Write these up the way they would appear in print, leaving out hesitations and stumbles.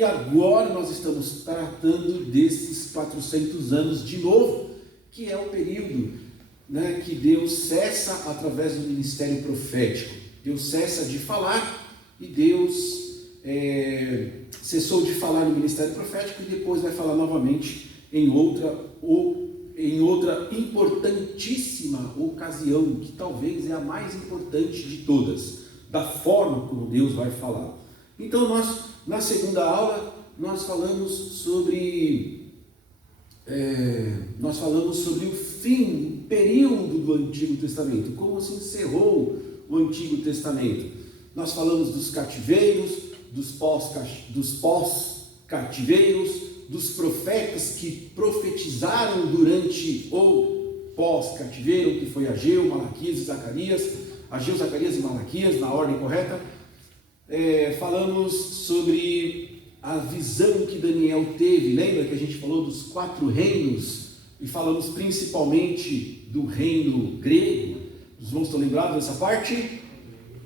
E agora nós estamos tratando desses 400 anos de novo, que é o período, né, que Deus cessa através do ministério profético. Deus cessa de falar e Deus cessou de falar no ministério profético e depois vai falar novamente em outra importantíssima ocasião, que talvez é a mais importante de todas, da forma como Deus vai falar. Então nós, na segunda aula, nós falamos sobre o fim, o período do Antigo Testamento, como se encerrou o Antigo Testamento. Nós falamos dos cativeiros, dos pós-cativeiros, dos profetas que profetizaram durante o pós-cativeiro, que foi Ageu, Malaquias e Zacarias, Ageu, Zacarias e Malaquias, na ordem correta. Falamos sobre a visão que Daniel teve. Lembra que a gente falou dos 4 reinos e falamos principalmente do reino grego? Os irmãos estão lembrados dessa parte?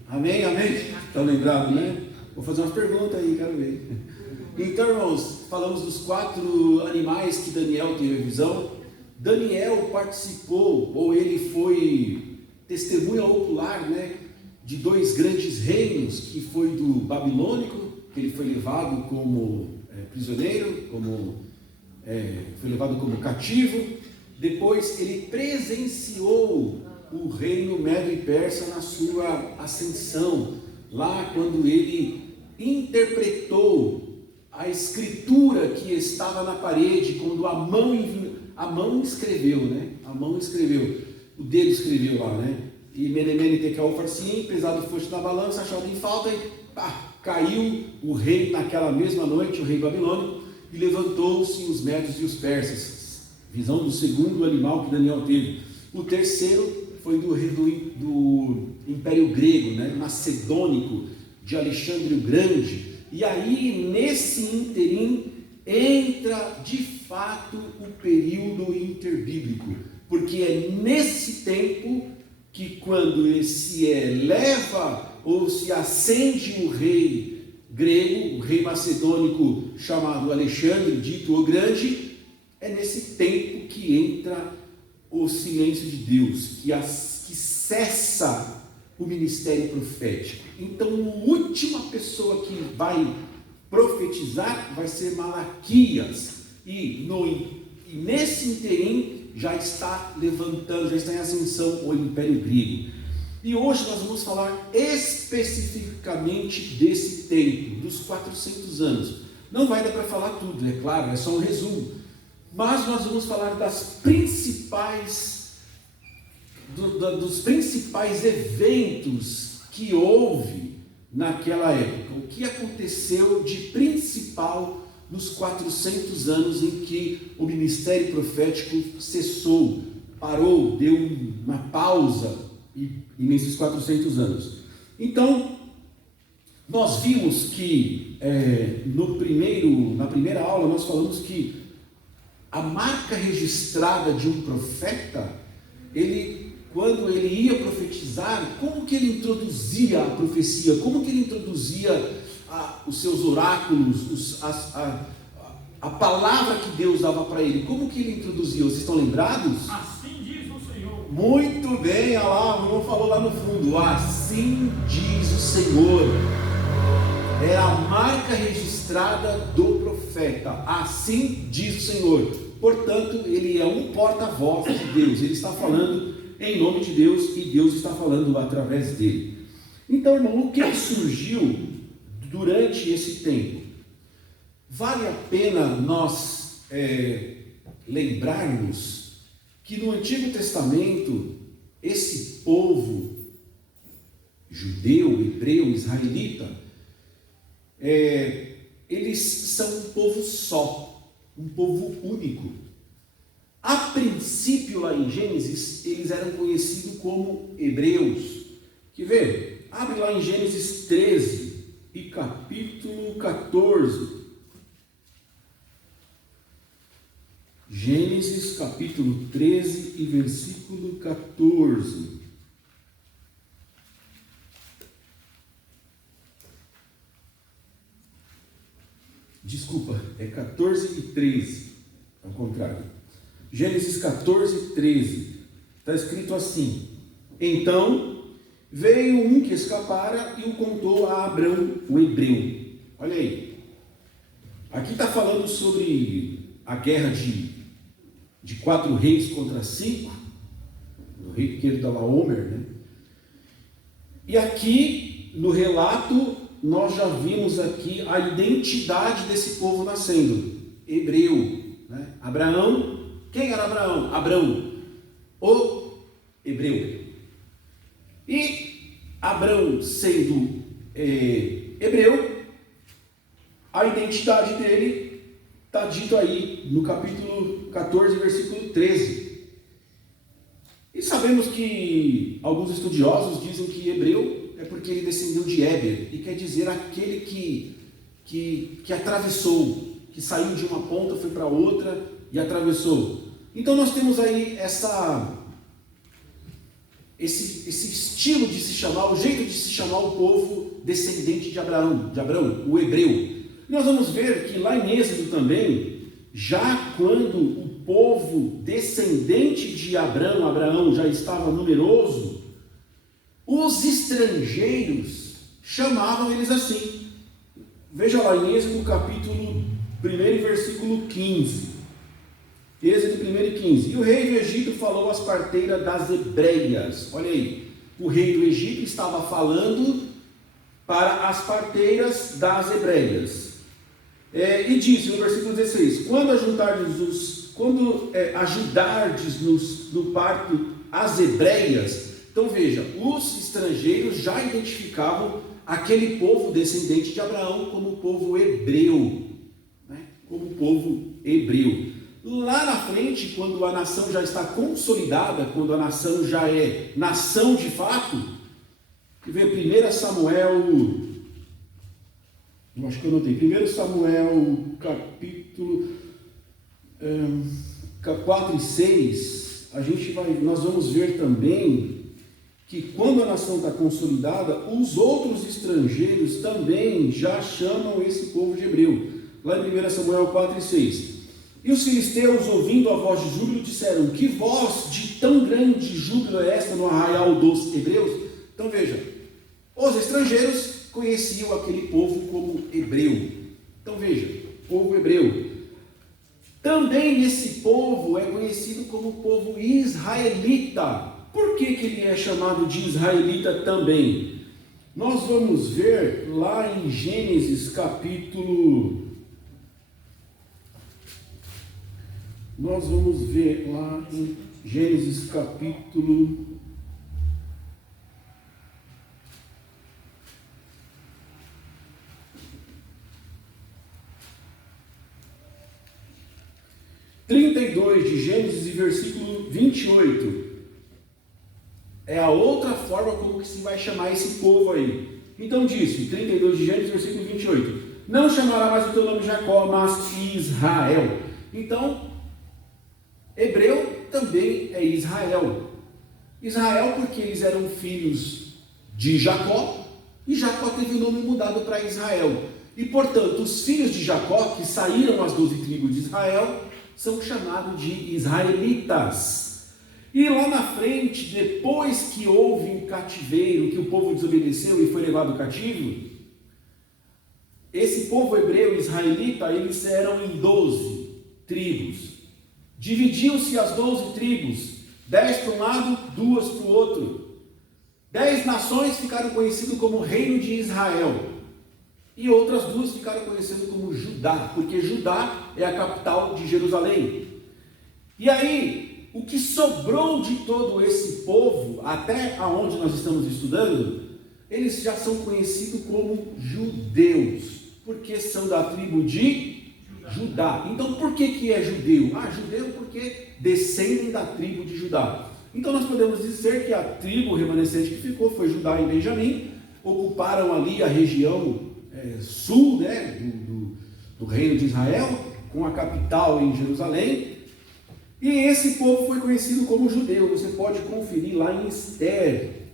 Amém, amém? Estão lembrados, né? Vou fazer umas perguntas aí, quero ver. Então, irmãos, falamos dos 4 animais que Daniel teve a visão. Daniel participou, ou ele foi testemunha ocular, né, de 2 grandes reinos, que foi do babilônico, que ele foi levado como prisioneiro, foi levado como cativo. Depois ele presenciou o reino Medo e Persa na sua ascensão, lá quando ele interpretou a escritura que estava na parede, quando a mão escreveu, né? A mão escreveu, o dedo escreveu lá, né? E Menemene Tekel Farsim, pesado foste na balança, achado em falta, e caiu o rei naquela mesma noite, o rei babilônico, e levantou-se os médios e os persas. Visão do segundo animal que Daniel teve. O terceiro foi do Império Grego, né? Macedônico, de Alexandre o Grande. E aí, nesse interim, entra de fato o período interbíblico, porque é nesse tempo que, quando se eleva ou se acende o rei grego, o rei macedônico chamado Alexandre, dito o Grande, é nesse tempo que entra o silêncio de Deus, que cessa o ministério profético. Então, a última pessoa que vai profetizar vai ser Malaquias, e nesse interim já está levantando, já está em ascensão o Império Grego. E hoje nós vamos falar especificamente desse tempo, dos 400 anos. Não vai dar para falar tudo, é claro, é só um resumo. Mas nós vamos falar dos principais eventos que houve naquela época. O que aconteceu de principal nos 400 anos em que o ministério profético cessou, parou, deu uma pausa nesses 400 anos. Então, nós vimos que na primeira aula nós falamos que a marca registrada de um profeta, quando ele ia profetizar, como que ele introduzia a profecia, como que ele introduzia os seus oráculos, a palavra que Deus dava para ele, como que ele introduzia? Vocês estão lembrados? Assim diz o Senhor. Muito bem, olha lá, o irmão falou lá no fundo, assim diz o Senhor. É a marca registrada do profeta, assim diz o Senhor. Portanto, ele é um porta-voz de Deus, ele está falando em nome de Deus e Deus está falando através dele. Então, irmão, o que surgiu durante esse tempo? Vale a pena nós lembrarmos que no Antigo Testamento, esse povo judeu, hebreu, israelita, eles são um povo só, um povo único. A princípio, lá em Gênesis, eles eram conhecidos como hebreus. Quer ver? Abre lá em Gênesis 13 e capítulo 14. Gênesis capítulo 13 e versículo 14. Desculpa, é 14 e 13, ao contrário. Gênesis 14, 13. Está escrito assim: então veio um que escapara e o contou a Abrão, o hebreu. Olha aí. Aqui está falando sobre a guerra de 4 reis contra 5. O rei que da Laomer, né? E aqui, no relato, nós já vimos aqui a identidade desse povo nascendo. Hebreu, né? Abraão. Quem era Abraão? Abrão, o hebreu. E Abrão sendo hebreu, a identidade dele está dito aí no capítulo 14, versículo 13. E sabemos que alguns estudiosos dizem que hebreu é porque ele descendeu de Éber, e quer dizer aquele que atravessou, que saiu de uma ponta, foi para outra e atravessou. Então nós temos aí esse estilo de se chamar, o jeito de se chamar o povo descendente de Abraão, o hebreu. Nós vamos ver que lá em Êxodo também, já quando o povo descendente de Abraão já estava numeroso, os estrangeiros chamavam eles assim. Veja lá em Êxodo capítulo 1, versículo 15. Êxodo 1 e 15. E o rei do Egito falou às parteiras das hebreias. Olha aí, o rei do Egito estava falando para as parteiras das hebreias. E disse no versículo 16: quando ajudardes no parto as hebreias. Então veja, os estrangeiros já identificavam aquele povo descendente de Abraão como povo hebreu, né? Como povo hebreu. Lá na frente, quando a nação já está consolidada, quando a nação já é nação de fato, que vem 1 Samuel, eu acho que eu notei, 1 Samuel capítulo 4 e 6, nós vamos ver também que quando a nação está consolidada, os outros estrangeiros também já chamam esse povo de hebreu. Lá em 1 Samuel 4 e 6. E os filisteus, ouvindo a voz de júbilo, disseram: que voz de tão grande júbilo é esta no arraial dos hebreus? Então veja, os estrangeiros conheciam aquele povo como hebreu. Então veja, povo hebreu. Também esse povo é conhecido como povo israelita. Por que ele é chamado de israelita também? Nós vamos ver lá em Gênesis capítulo... Nós vamos ver lá em Gênesis capítulo 32 de Gênesis, versículo 28. É a outra forma como que se vai chamar esse povo aí. Então disse, 32 de Gênesis, versículo 28. Não chamará mais o teu nome Jacó, mas Israel. Então, hebreu também é Israel. Israel porque eles eram filhos de Jacó, e Jacó teve o nome mudado para Israel. E portanto, os filhos de Jacó, que saíram as 12 tribos de Israel, são chamados de israelitas. E lá na frente, depois que houve um cativeiro, que o povo desobedeceu e foi levado cativo, esse povo hebreu israelita, eles eram em 12 tribos. Dividiam-se as 12 tribos, 10 para um lado, 2 para o outro. 10 nações ficaram conhecidas como Reino de Israel. E outras 2 ficaram conhecidas como Judá, porque Judá é a capital de Jerusalém. E aí, o que sobrou de todo esse povo, até aonde nós estamos estudando, eles já são conhecidos como judeus, porque são da tribo de Judá. Então, por que é judeu? Judeu porque descendem da tribo de Judá. Então, nós podemos dizer que a tribo remanescente que ficou foi Judá e Benjamim, ocuparam ali a região sul, né, do reino de Israel, com a capital em Jerusalém, e esse povo foi conhecido como judeu. Você pode conferir lá em Esther.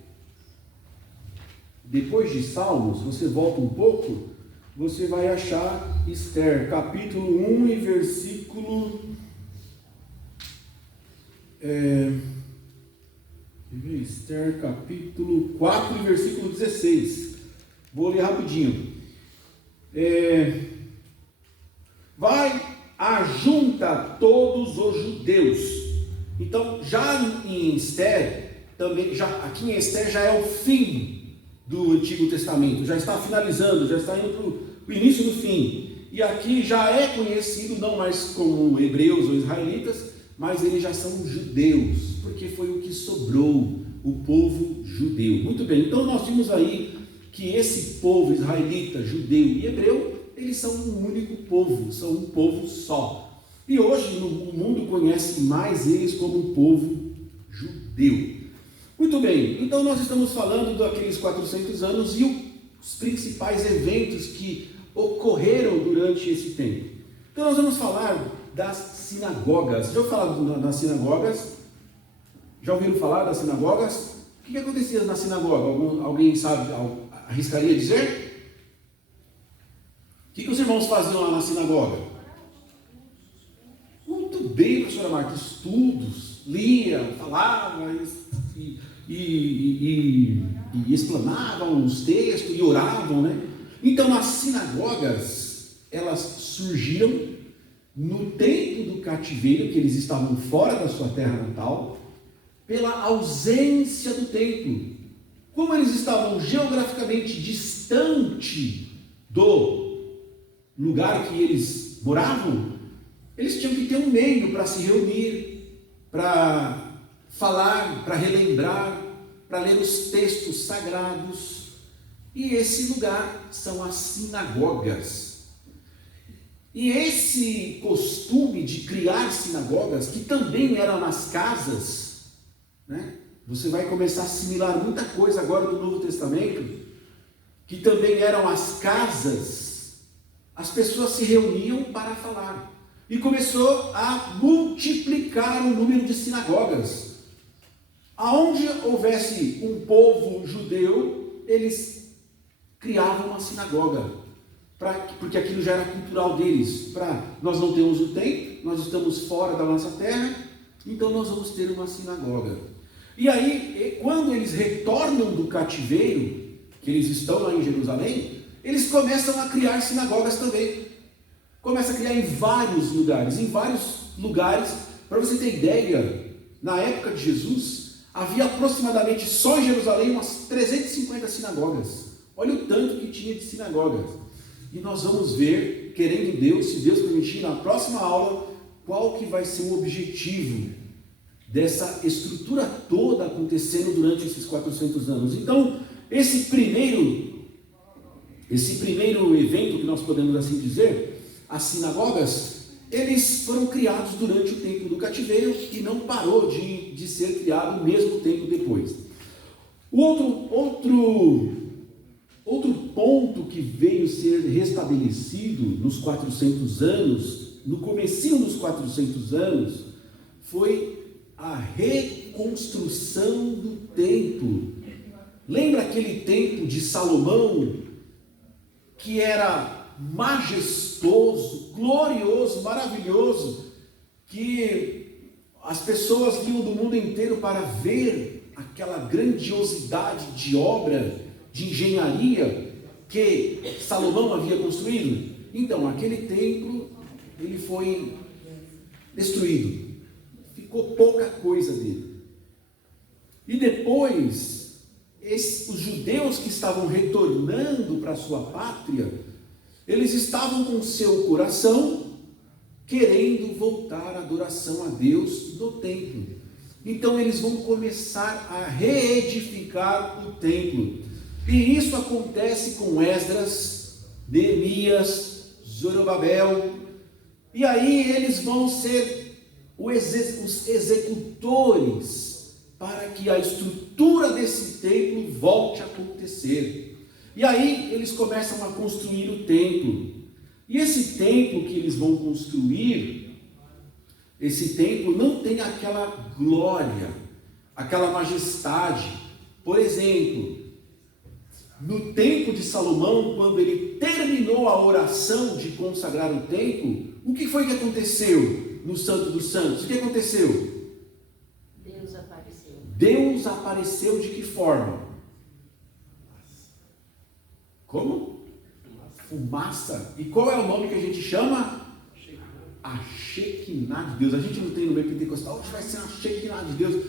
Depois de Salmos, você volta um pouco, você vai achar Esther, capítulo 1 e versículo... Esther, capítulo 4 e versículo 16. Vou ler rapidinho. Vai, ajunta todos os judeus. Então, já em Esther, aqui em Esther já é o fim do Antigo Testamento, já está finalizando, já está indo para o início do fim. E aqui já é conhecido não mais como hebreus ou israelitas, mas eles já são judeus, porque foi o que sobrou, o povo judeu. Muito bem, então nós vimos aí que esse povo israelita, judeu e hebreu, eles são um único povo, são um povo só. E hoje o mundo conhece mais eles como um povo judeu. Muito bem, então nós estamos falando daqueles 400 anos e os principais eventos que ocorreram durante esse tempo. Então nós vamos falar das sinagogas. Já ouviram falar das sinagogas? Já ouviram falar das sinagogas? O que acontecia na sinagoga? Alguém sabe, arriscaria dizer? O que os irmãos faziam lá na sinagoga? Muito bem, professora Marta, estudos, lia, falava e explanavam os textos e oravam, né? Então as sinagogas, elas surgiram no tempo do cativeiro, que eles estavam fora da sua terra natal, pela ausência do templo. Como eles estavam geograficamente distante do lugar que eles moravam, eles tinham que ter um meio para se reunir, para falar, para relembrar, para ler os textos sagrados. E esse lugar são as sinagogas. E esse costume de criar sinagogas, que também eram nas casas, né? Você vai começar a assimilar muita coisa agora do Novo Testamento, que também eram as casas, as pessoas se reuniam para falar. E começou a multiplicar o número de sinagogas. Aonde houvesse um povo judeu, eles criavam uma sinagoga. Porque aquilo já era cultural deles. Nós não temos o templo, nós estamos fora da nossa terra, então nós vamos ter uma sinagoga. E aí, quando eles retornam do cativeiro, que eles estão lá em Jerusalém, eles começam a criar sinagogas também. Começa a criar em vários lugares. Para você ter ideia, na época de Jesus, havia aproximadamente só em Jerusalém umas 350 sinagogas. Olha o tanto que tinha de sinagogas. E nós vamos ver, querendo Deus, se Deus permitir, na próxima aula, qual que vai ser o objetivo dessa estrutura toda acontecendo durante esses 400 anos. Então, esse primeiro evento, que nós podemos assim dizer, as sinagogas, eles foram criados durante o tempo do cativeiro e não parou de ser criado mesmo tempo depois. O outro ponto que veio ser restabelecido nos 400 anos, no comecinho dos 400 anos, foi a reconstrução do templo. Lembra aquele templo de Salomão, que era majestoso, glorioso, maravilhoso, que as pessoas vinham do mundo inteiro para ver aquela grandiosidade de obra, de engenharia que Salomão havia construído? Então, aquele templo, ele foi destruído, ficou pouca coisa dele. E depois, os judeus que estavam retornando para a sua pátria, eles estavam com seu coração querendo voltar à adoração a Deus no templo. Então eles vão começar a reedificar o templo. E isso acontece com Esdras, Neemias, Zorobabel. E aí eles vão ser os executores para que a estrutura desse templo volte a acontecer. E aí eles começam a construir o templo. E esse templo que eles vão construir, esse templo não tem aquela glória, aquela majestade. Por exemplo, no tempo de Salomão, quando ele terminou a oração de consagrar o templo, o que foi que aconteceu no Santo dos Santos? O que aconteceu? Deus apareceu. Deus apareceu de que forma? Como? Fumaça. E qual é o nome que a gente chama? A Shekinah de Deus. A gente não tem no meio pentecostal, hoje vai ser a Shekinah de Deus.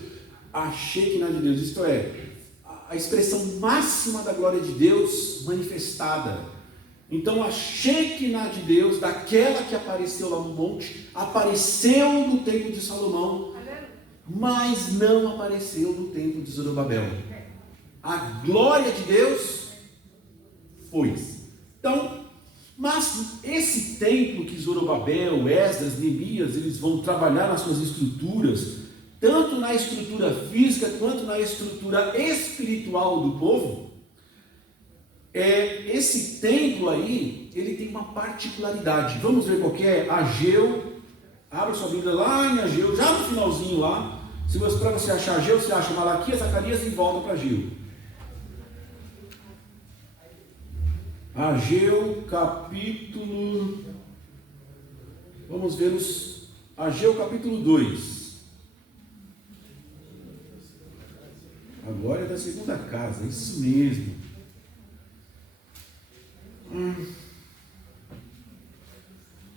A Shekinah de Deus, isto é, a expressão máxima da glória de Deus manifestada. Então a Shekinah de Deus, daquela que apareceu lá no monte, apareceu no templo de Salomão, mas não apareceu no templo de Zorobabel. A glória de Deus foi. Então, mas esse templo que Zorobabel, Esdras, Neemias, eles vão trabalhar nas suas estruturas, tanto na estrutura física quanto na estrutura espiritual do povo, esse templo aí, ele tem uma particularidade. Vamos ver qual que é? Ageu, abre sua Bíblia lá em Ageu, já no finalzinho lá, para você achar Ageu, você acha Malaquias, Zacarias e volta para Ageu. Ageu capítulo, vamos ver Ageu capítulo 2. A glória da segunda casa, isso mesmo.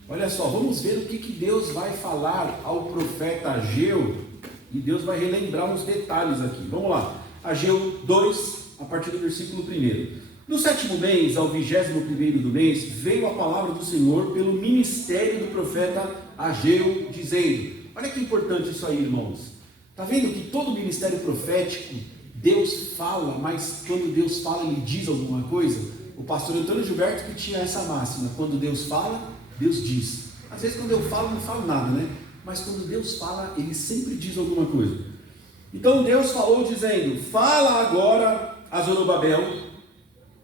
Olha só, vamos ver o que Deus vai falar ao profeta Ageu, e Deus vai relembrar uns detalhes aqui. Vamos lá, Ageu 2, a partir do versículo 1. No 7º mês, ao 21º do mês, veio a palavra do Senhor pelo ministério do profeta Ageu, dizendo, olha que importante isso aí, irmãos. Está vendo que todo ministério profético, Deus fala, mas quando Deus fala, Ele diz alguma coisa? O pastor Antônio Gilberto que tinha essa máxima, quando Deus fala, Deus diz. Às vezes quando eu falo, não falo nada, né? Mas quando Deus fala, Ele sempre diz alguma coisa. Então Deus falou dizendo, fala agora a Zorobabel,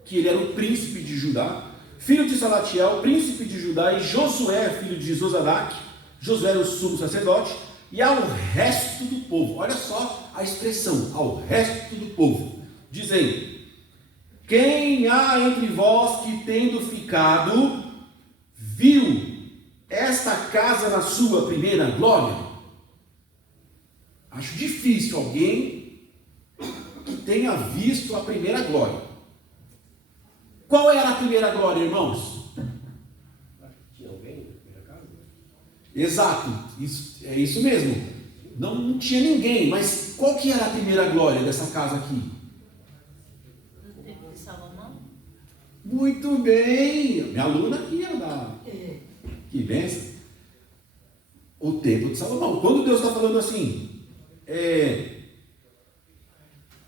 que ele era o príncipe de Judá, filho de Salatiel, príncipe de Judá, e Josué, filho de Josadac, Josué era o sumo sacerdote, e ao resto do povo, olha só a expressão, ao resto do povo, dizendo, quem há entre vós que tendo ficado, viu esta casa na sua primeira glória? Acho difícil alguém que tenha visto a primeira glória. Qual era a primeira glória, irmãos? Tinha alguém na primeira casa? Exato, é isso mesmo. Não tinha ninguém, mas qual que era a primeira glória dessa casa aqui? Do tempo de Salomão? Muito bem, minha aluna aqui ia dar. Que benção. O templo de Salomão. Quando Deus está falando assim,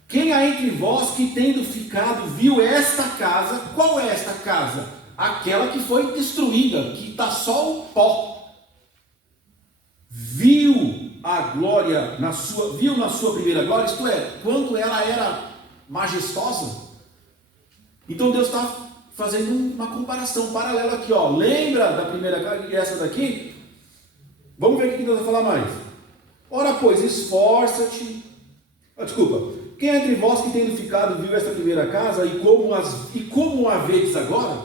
quem há entre vós que tendo ficado viu esta casa? Qual é esta casa? Aquela que foi destruída, que está só o pó. Viu a glória viu na sua primeira glória, isto é, quando ela era majestosa. Então Deus está fazendo uma comparação paralela aqui, ó. Lembra da primeira casa e essa daqui? Vamos ver o que Deus vai falar mais. Ora, pois, esforça-te. Quem entre vós que tendo ficado viu esta primeira casa e como a vedes agora?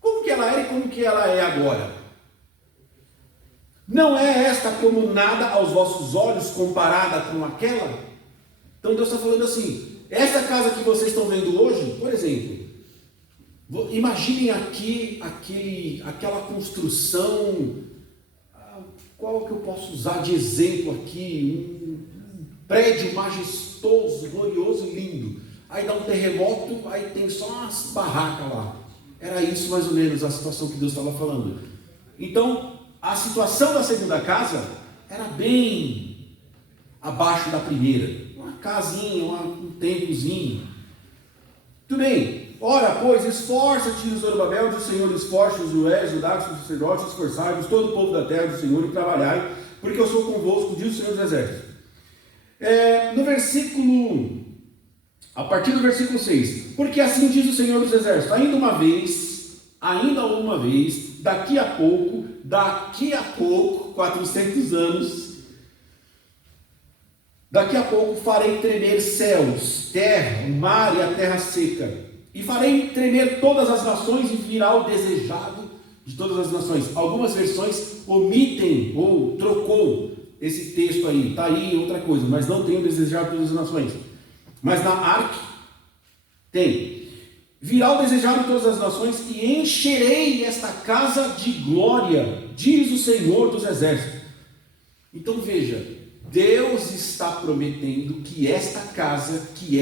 Como que ela era e como que ela é agora? Não é esta como nada aos vossos olhos comparada com aquela? Então Deus está falando assim, essa casa que vocês estão vendo hoje, por exemplo, imaginem aqui aquela construção, qual que eu posso usar de exemplo aqui? Um prédio majestoso, glorioso e lindo. Aí dá um terremoto, aí tem só umas barracas lá. Era isso mais ou menos a situação que Deus estava falando. Então, a situação da segunda casa era bem abaixo da primeira. Uma casinha, um templozinho. Tudo bem. Ora, pois, esforça-te, Zorobabel, diz o Senhor, esforça os Josué, Judá, os sacerdotes, esforçai-vos, todo o povo da terra do Senhor, e trabalhai, porque eu sou convosco, diz o Senhor dos Exércitos. No versículo, a partir do versículo 6, porque assim diz o Senhor dos Exércitos, ainda uma vez, daqui a pouco, 400 anos, daqui a pouco farei tremer céus, terra, o mar e a terra seca, e farei tremer todas as nações e virá o desejado de todas as nações. Algumas versões omitem ou trocou esse texto aí, está aí outra coisa, mas não tem o desejado de todas as nações. Mas na Ark tem. Virá o desejado de todas as nações e encherei esta casa de glória, diz o Senhor dos Exércitos. Então veja, Deus está prometendo que esta casa que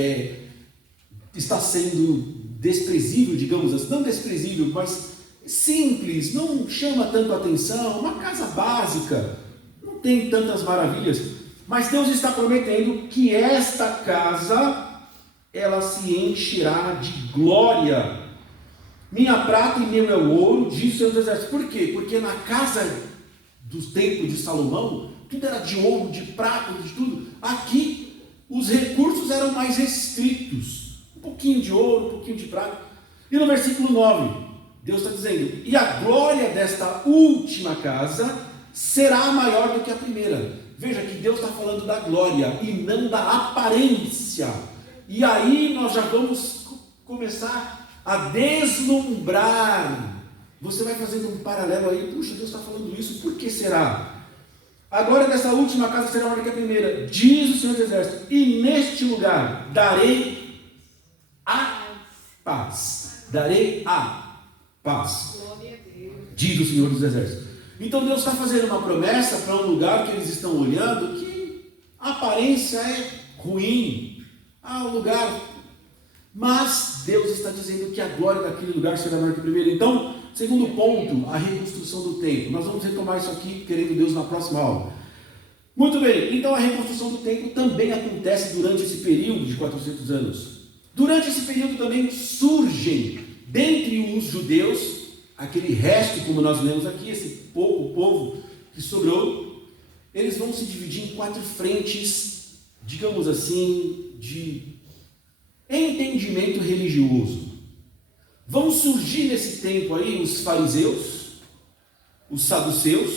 está sendo desprezível, digamos assim, não desprezível, mas simples, não chama tanto atenção, uma casa básica, não tem tantas maravilhas, mas Deus está prometendo que esta casa ela se encherá de glória. Minha prata e meu é o ouro, diz o Senhor dos Exércitos. Por quê? Porque na casa do templo de Salomão, tudo era de ouro, de prata, de tudo. Aqui, os recursos eram mais restritos. Um pouquinho de ouro, um pouquinho de prata. E no versículo 9, Deus está dizendo, e a glória desta última casa será maior do que a primeira. Veja que Deus está falando da glória e não da aparência. E aí nós já vamos começar a deslumbrar. Você vai fazendo um paralelo aí, puxa, Deus está falando isso, por que será? A glória dessa última casa será maior do que a primeira, diz o Senhor dos Exércitos, e neste lugar darei a paz. Darei a paz, diz o Senhor dos Exércitos. Então Deus está fazendo uma promessa para um lugar que eles estão olhando que a aparência é ruim. Um lugar, mas Deus está dizendo que a glória daquele lugar será maior que o primeiro. Então, segundo ponto, a reconstrução do templo. Nós vamos retomar isso aqui, querendo Deus, na próxima aula. Muito bem, então a reconstrução do templo também acontece durante esse período de 400 anos. Durante esse período também surgem, dentre os judeus, aquele resto, como nós lemos aqui, esse pouco povo que sobrou, eles vão se dividir em 4 frentes, digamos assim, de entendimento religioso. Vão surgir nesse tempo aí os fariseus, os saduceus,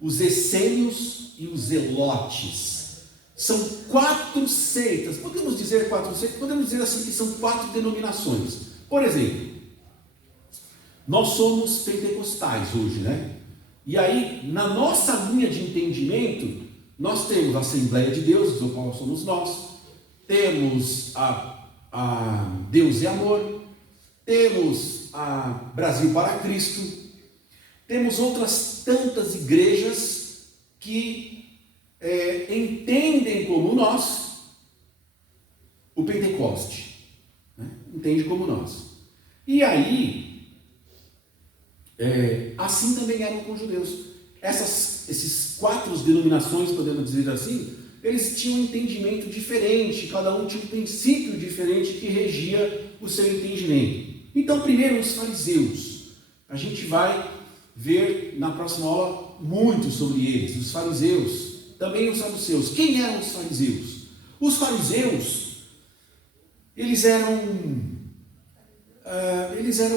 os essênios e os zelotes. São 4 seitas. Podemos dizer 4 seitas? Podemos dizer assim que são 4 denominações. Por exemplo, nós somos pentecostais hoje, né? E aí, na nossa linha de entendimento, nós temos a Assembleia de Deus, do qual somos nós. Temos a Deus é Amor, temos a Brasil para Cristo, temos outras tantas igrejas que entendem como nós o Pentecoste, né? Entende como nós. E aí, assim também eram com os judeus. Esses 4 denominações, podemos dizer assim, eles tinham um entendimento diferente, cada um tinha um princípio diferente que regia o seu entendimento. Então, primeiro, os fariseus. A gente vai ver na próxima aula muito sobre eles, os fariseus, também os saduceus. Quem eram os fariseus? Os fariseus, eles eram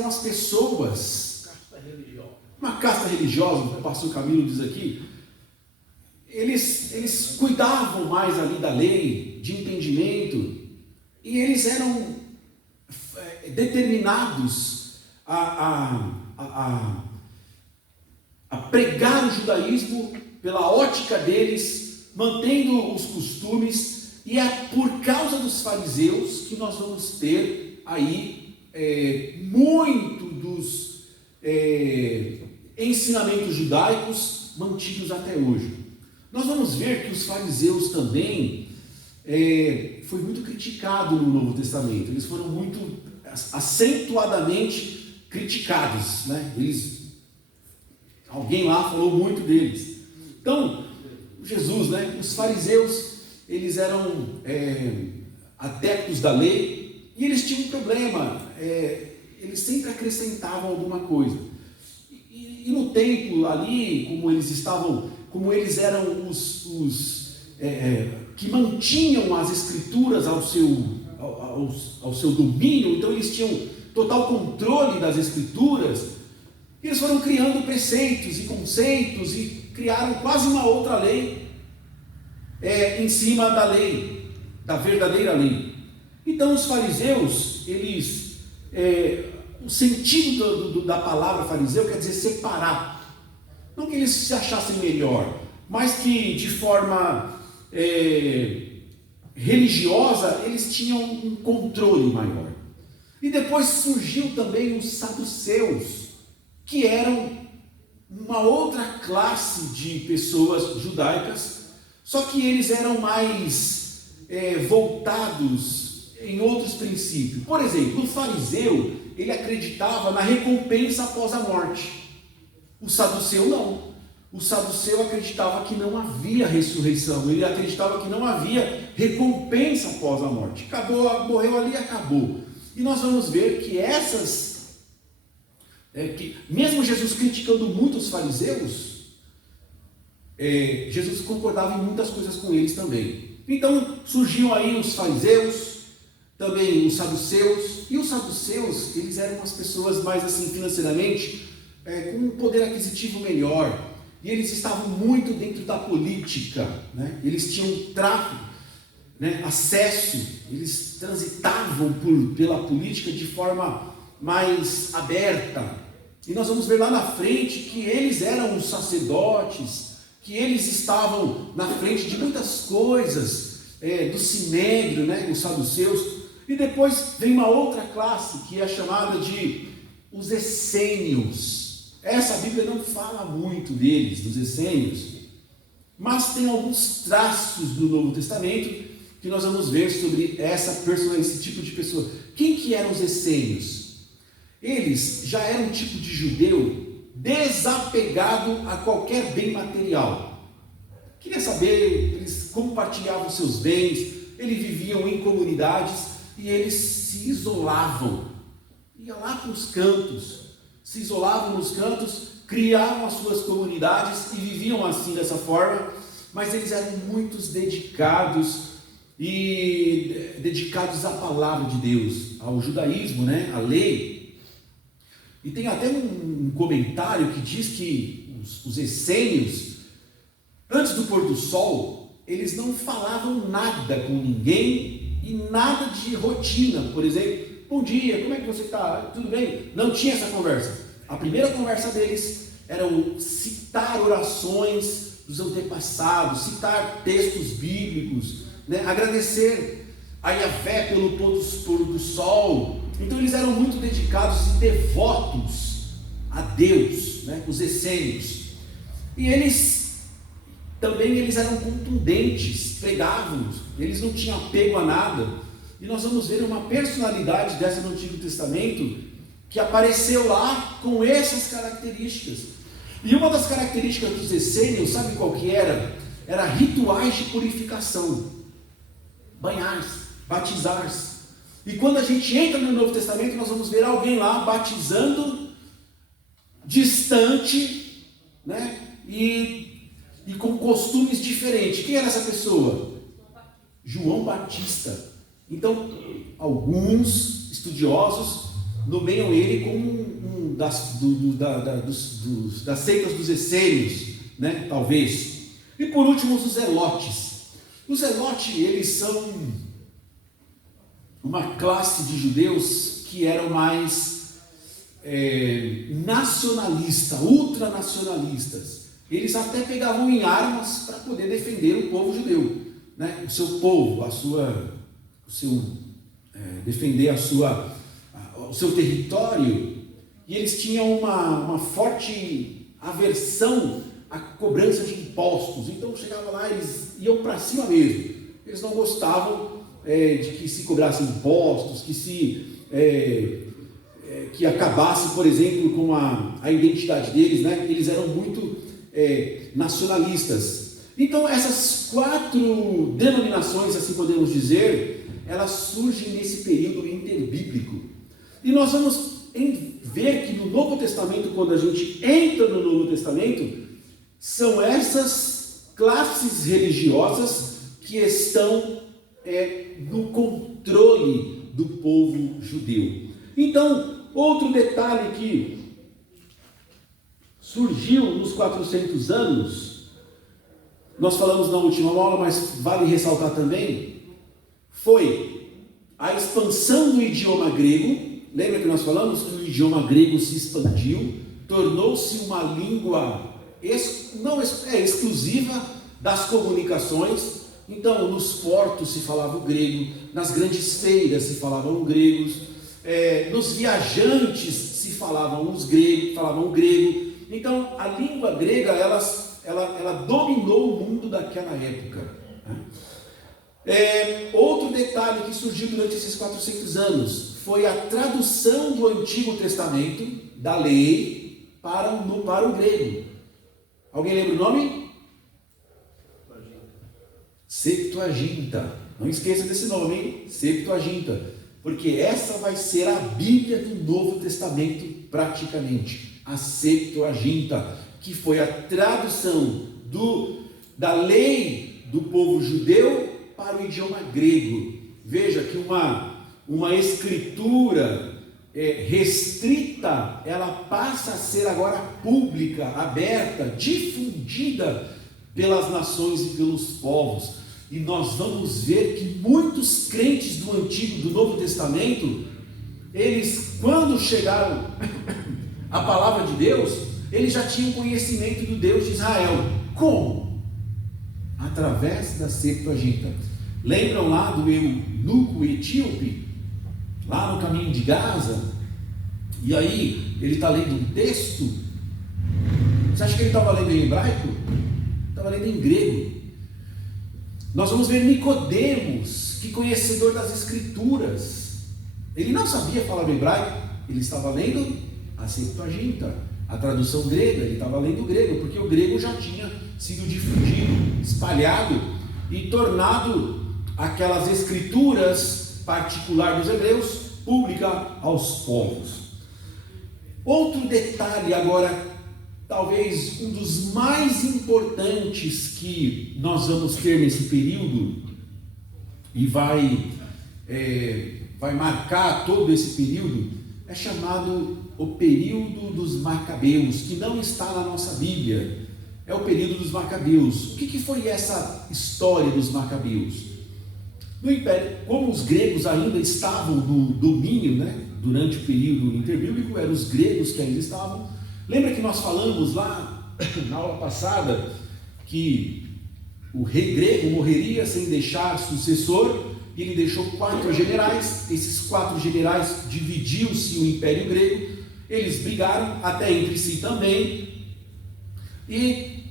as pessoas, uma casta religiosa, o pastor Camilo diz aqui. Eles cuidavam mais ali da lei, de entendimento, e eles eram determinados a pregar o judaísmo pela ótica deles, mantendo os costumes, e é por causa dos fariseus que nós vamos ter aí muito dos ensinamentos judaicos mantidos até hoje. Nós vamos ver que os fariseus também foi muito criticado no Novo Testamento. Eles foram muito acentuadamente criticados, né? Alguém lá falou muito deles. Então, Jesus, né? Os fariseus, eles eram adeptos da lei e eles tinham um problema. Eles sempre acrescentavam alguma coisa. E no templo ali, como eles eram os que mantinham as escrituras ao seu domínio, então eles tinham total controle das escrituras, eles foram criando preceitos e conceitos e criaram quase uma outra lei em cima da lei, da verdadeira lei. Então os fariseus, eles o sentido da palavra fariseu quer dizer separar. Não que eles se achassem melhor, mas que de forma religiosa eles tinham um controle maior. E depois surgiu também os saduceus, que eram uma outra classe de pessoas judaicas, só que eles eram mais voltados em outros princípios. Por exemplo, o fariseu, ele acreditava na recompensa após a morte. O saduceu não. O saduceu acreditava que não havia ressurreição, ele acreditava que não havia recompensa após a morte. Acabou, morreu ali e acabou. E nós vamos ver que que mesmo Jesus criticando muito os fariseus, Jesus concordava em muitas coisas com eles também. Então surgiam aí os fariseus, também os saduceus, e os saduceus, eles eram as pessoas mais assim financeiramente, com um poder aquisitivo melhor, e eles estavam muito dentro da política, né? Eles tinham tráfico, né? Acesso, eles transitavam pela política de forma mais aberta, e nós vamos ver lá na frente que eles eram os sacerdotes, que eles estavam na frente de muitas coisas, do sinédrio, né? Os saduceus. E depois vem uma outra classe que é chamada de os essênios. Essa Bíblia não fala muito deles, dos essênios, mas tem alguns traços do Novo Testamento que nós vamos ver sobre esse tipo de pessoa. Quem que eram os essênios? Eles já eram um tipo de judeu desapegado a qualquer bem material. Queria saber, eles compartilhavam seus bens, eles viviam em comunidades e eles se isolavam. Iam lá para os cantos, se isolavam nos cantos, criavam as suas comunidades e viviam assim dessa forma, mas eles eram muito dedicados à palavra de Deus, ao judaísmo, né? À lei. E tem até um comentário que diz que os essênios, antes do pôr do sol, eles não falavam nada com ninguém e nada de rotina, por exemplo. Bom dia, como é que você está? Tudo bem? Não tinha essa conversa. A primeira conversa deles era citar orações dos antepassados, citar textos bíblicos, né? Agradecer a Yahvé pelo pôr do sol. Então eles eram muito dedicados e devotos a Deus, né? Os essênios. E eles eram contundentes, pregavam, eles não tinham apego a nada. E nós vamos ver uma personalidade dessa no Antigo Testamento que apareceu lá com essas características. E uma das características dos essênios, sabe qual que era? Era rituais de purificação. Banhar-se, batizar-se. E quando a gente entra no Novo Testamento, nós vamos ver alguém lá batizando, distante, né? E com costumes diferentes. Quem era essa pessoa? João Batista. Então, alguns estudiosos nomeiam ele como das seitas dos essênios, né? Talvez. E por último, os zelotes. Os zelotes, eles são uma classe de judeus que eram mais nacionalistas, ultranacionalistas. Eles até pegavam em armas para poder defender o povo judeu, né? O seu povo, defender o seu território. E eles tinham uma forte aversão à cobrança de impostos. Então chegava lá, eles iam para cima mesmo. Eles não gostavam de que se cobrassem impostos, que acabasse, por exemplo, com a identidade deles, né? Eles eram muito nacionalistas. Então essas 4 denominações, assim podemos dizer, elas surgem nesse período interbíblico. E nós vamos ver que no Novo Testamento, quando a gente entra no Novo Testamento, são essas classes religiosas que estão no controle do povo judeu. Então, outro detalhe que surgiu nos 400 anos, nós falamos na última aula, mas vale ressaltar também, foi a expansão do idioma grego lembra que nós falamos que o idioma grego se expandiu, tornou-se uma língua exclusiva das comunicações. Então, nos portos se falava o grego, nas grandes feiras se falavam gregos, nos viajantes se falavam o grego. Então, a língua grega, ela dominou o mundo daquela época. Outro detalhe que surgiu durante esses 400 anos foi a tradução do Antigo Testamento, da lei, para o grego. Alguém lembra o nome? Septuaginta. Não esqueça desse nome, hein? Septuaginta. Porque essa vai ser a Bíblia do Novo Testamento, praticamente. A Septuaginta, que foi a tradução da lei do povo judeu para o idioma grego. Veja que uma escritura restrita, ela passa a ser agora pública, aberta, difundida pelas nações e pelos povos. E nós vamos ver que muitos crentes do Novo Testamento, eles, quando chegaram à palavra de Deus, eles já tinham conhecimento do Deus de Israel. Como? Através da Septuaginta. Lembram lá do eunuco etíope, lá no caminho de Gaza? E aí, ele está lendo um texto. Você acha que ele estava lendo em hebraico? Estava lendo em grego. Nós vamos ver Nicodemos, que conhecedor das Escrituras. Ele não sabia falar hebraico, ele estava lendo a Septuaginta, a tradução grega. Ele estava lendo o grego, porque o grego já tinha sido difundido, espalhado e tornado aquelas escrituras particular dos hebreus pública aos povos. Outro detalhe agora, talvez um dos mais importantes que nós vamos ter nesse período, e vai marcar todo esse período, é chamado o período dos Macabeus, que não está na nossa Bíblia. É o período dos Macabeus. O que foi essa história dos Macabeus? No Império, como os gregos ainda estavam no domínio, durante o período interbíblico, eram os gregos que ainda estavam. Lembra que nós falamos lá na aula passada que o rei grego morreria sem deixar sucessor, e ele deixou 4 generais. Esses 4 generais dividiu-se o Império Grego, eles brigaram até entre si também, e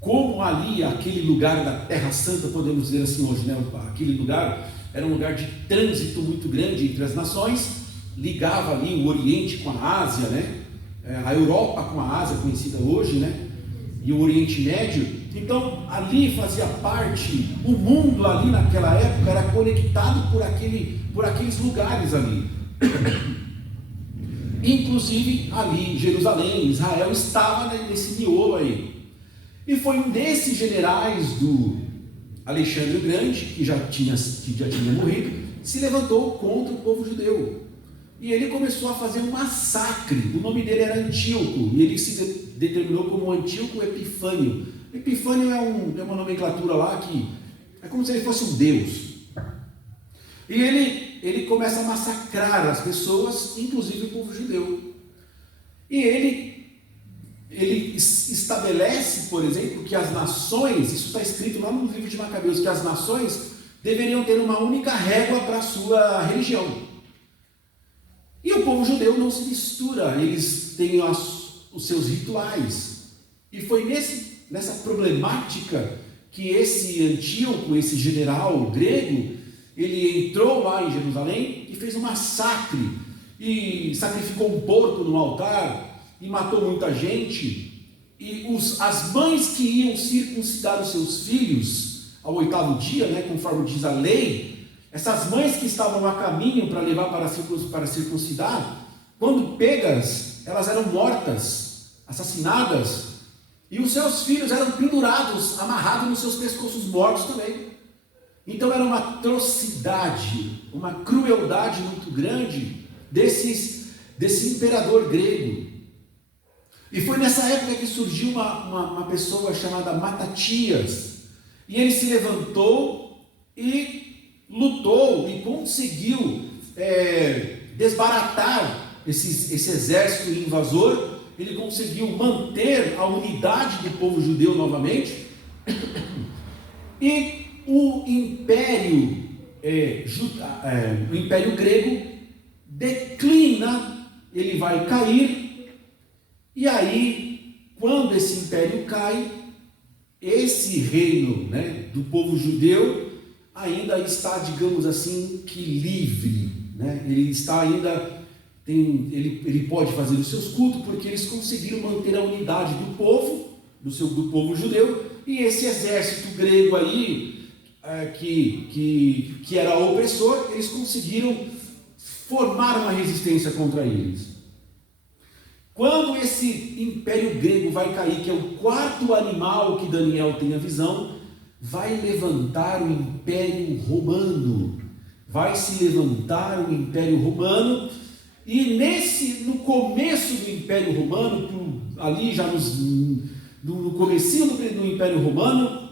como ali, aquele lugar da Terra Santa, podemos dizer assim hoje, aquele lugar era um lugar de trânsito muito grande entre as nações, ligava ali o Oriente com a Ásia, a Europa com a Ásia, conhecida hoje, e o Oriente Médio. Então ali fazia parte, o mundo ali naquela época era conectado por aqueles lugares ali. Inclusive ali em Jerusalém, Israel estava nesse miolo aí. E foi um desses generais do Alexandre o Grande, que já tinha morrido, se levantou contra o povo judeu. E ele começou a fazer um massacre. O nome dele era Antíoco, e ele se determinou como Antíoco Epifânio. Epifânio é uma nomenclatura lá que é como se ele fosse um deus. E ele começa a massacrar as pessoas, inclusive o povo judeu. E ele estabelece, por exemplo, que as nações, isso está escrito lá no livro de Macabeus, que as nações deveriam ter uma única régua para a sua religião. E o povo judeu não se mistura, eles têm os seus rituais. E foi nessa problemática que esse Antíoco, esse general grego, ele entrou lá em Jerusalém e fez um massacre, e sacrificou um porco no altar, e matou muita gente. E as mães que iam circuncidar os seus filhos ao 8º dia, conforme diz a lei, essas mães que estavam a caminho para levar para circuncidar, quando pegas, elas eram mortas, assassinadas, e os seus filhos eram pendurados, amarrados nos seus pescoços, mortos também. Então era uma atrocidade, uma crueldade muito grande desse imperador grego. E foi nessa época que surgiu uma pessoa chamada Matatias, e ele se levantou e lutou e conseguiu desbaratar esse exército invasor, ele conseguiu manter a unidade do povo judeu novamente, e o império grego declina, ele vai cair, e aí, quando esse império cai, esse reino, né, do povo judeu ainda está, digamos assim, que livre, né? Ele está ainda, ele pode fazer os seus cultos, porque eles conseguiram manter a unidade do povo, do povo judeu, e esse exército grego aí, que era opressor, eles conseguiram formar uma resistência contra eles. Quando esse império grego vai cair, que é o quarto animal que Daniel tem a visão, vai levantar o império romano. Vai se levantar o império romano, e no começo do império romano, ali já no comecinho do império romano,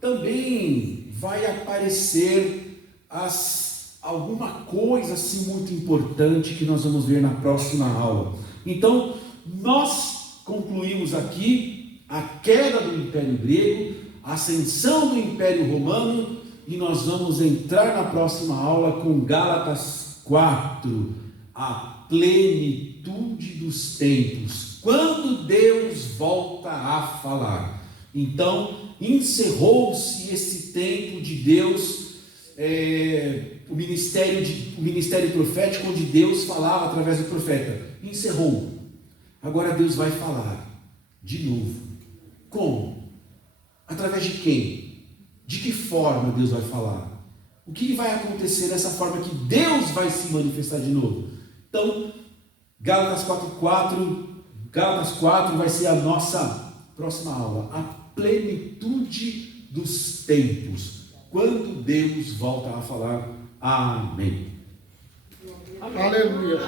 também vai aparecer alguma coisa assim muito importante que nós vamos ver na próxima aula. Então, nós concluímos aqui a queda do Império Grego, a ascensão do Império Romano, e nós vamos entrar na próxima aula com Gálatas 4, a plenitude dos tempos, quando Deus volta a falar. Então, encerrou-se esse tempo de Deus, o ministério profético, onde Deus falava através do profeta, encerrou. Agora Deus vai falar de novo. Como? Através de quem? De que forma Deus vai falar? O que vai acontecer dessa forma que Deus vai se manifestar de novo? Então, Gálatas 4 vai ser a nossa próxima aula. A plenitude dos tempos. Quando Deus volta a falar. Amém. Aleluia.